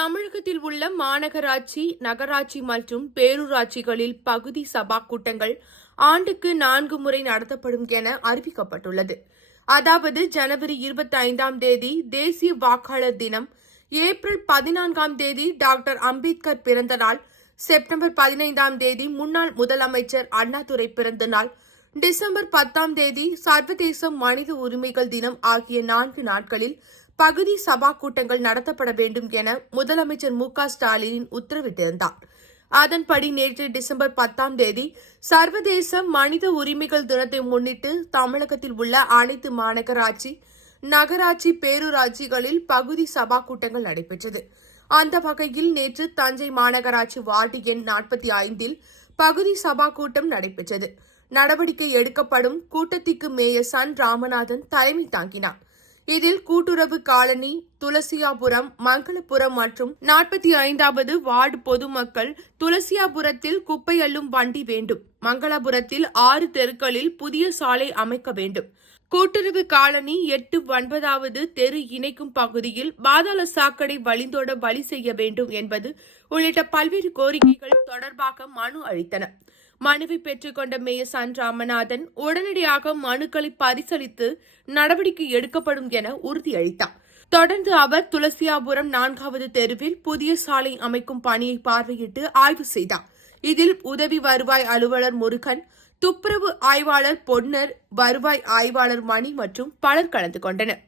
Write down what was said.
தமிழகத்தில் உள்ள மாநகராட்சி நகராட்சி மற்றும் பேரூராட்சிகளில் பகுதி சபா கூட்டங்கள் ஆண்டுக்கு நான்கு முறை நடத்தப்படும் என அறிவிக்கப்பட்டுள்ளது. அதாவது ஜனவரி இருபத்தி ஐந்தாம் தேதி தேசிய வாக்காளர் தினம் ஏப்ரல் பதினான்காம் தேதி டாக்டர் அம்பேத்கர் பிறந்த நாள் செப்டம்பர் பதினைந்தாம் தேதி முன்னாள் முதலமைச்சர் அண்ணாதுரை பிறந்த நாள் டிசம்பர் பத்தாம் தேதி சர்வதேச மனித உரிமைகள் தினம் ஆகிய நான்கு நாட்களில் பகுதி சபா கூட்டங்கள் நடத்தப்பட வேண்டும் என முதலமைச்சர் மு க ஸ்டாலின் உத்தரவிட்டிருந்தார். அதன்படி நேற்று டிசம்பர் பத்தாம் தேதி சர்வதேச மனித உரிமைகள் தினத்தை முன்னிட்டு தமிழகத்தில் உள்ள அனைத்து மாநகராட்சி நகராட்சி பேரூராட்சிகளில் பகுதி சபா கூட்டங்கள் நடைபெற்றது. அந்த வகையில் நேற்று தஞ்சை மாநகராட்சி வார்டு எண் நாற்பத்தி ஐந்தில் பகுதி சபா கூட்டம் நடைபெற்றது. நடவடிக்கை எடுக்கப்படும் கூட்டத்திற்கு மேயர் சன் ராமநாதன் தலைமை தாங்கினார். இதில் கூட்டுறவு காலனி துளசியாபுரம் மங்களபுரம் மற்றும் நாற்பத்தி ஐந்தாவது வார்டு பொதுமக்கள் துளசியாபுரத்தில் குப்பை அள்ளும் வண்டி வேண்டும். மங்களபுரத்தில் ஆறு தெருக்களில் புதிய சாலை அமைக்க வேண்டும். கூட்டுறவு காலனி எட்டு ஒன்பதாவது தெரு இணைக்கும் பகுதியில் பாதாள சாக்கடை வழிந்தோட வழி செய்ய வேண்டும் என்பது உள்ளிட்ட பல்வேறு கோரிக்கைகள் தொடர்பாக மனு அளித்தனர் மனுவை பெற்றுக்கொண்ட மேயர் சன் ராமநாதன் உடனடியாக மனுக்களை பரிசீலித்து நடவடிக்கை எடுக்கப்படும் என உறுதியளித்தார். தொடர்ந்து அவர் துளசியாபுரம் நான்காவது தெருவில் புதிய சாலை அமைக்கும் பணியை பார்வையிட்டு ஆய்வு செய்தார். இதில் உதவி வருவாய் அலுவலர் முருகன் துப்புரவு ஆய்வாளர் பொன்னர் வருவாய் ஆய்வாளர் மணி மற்றும் பலர் கலந்து கொண்டனர்.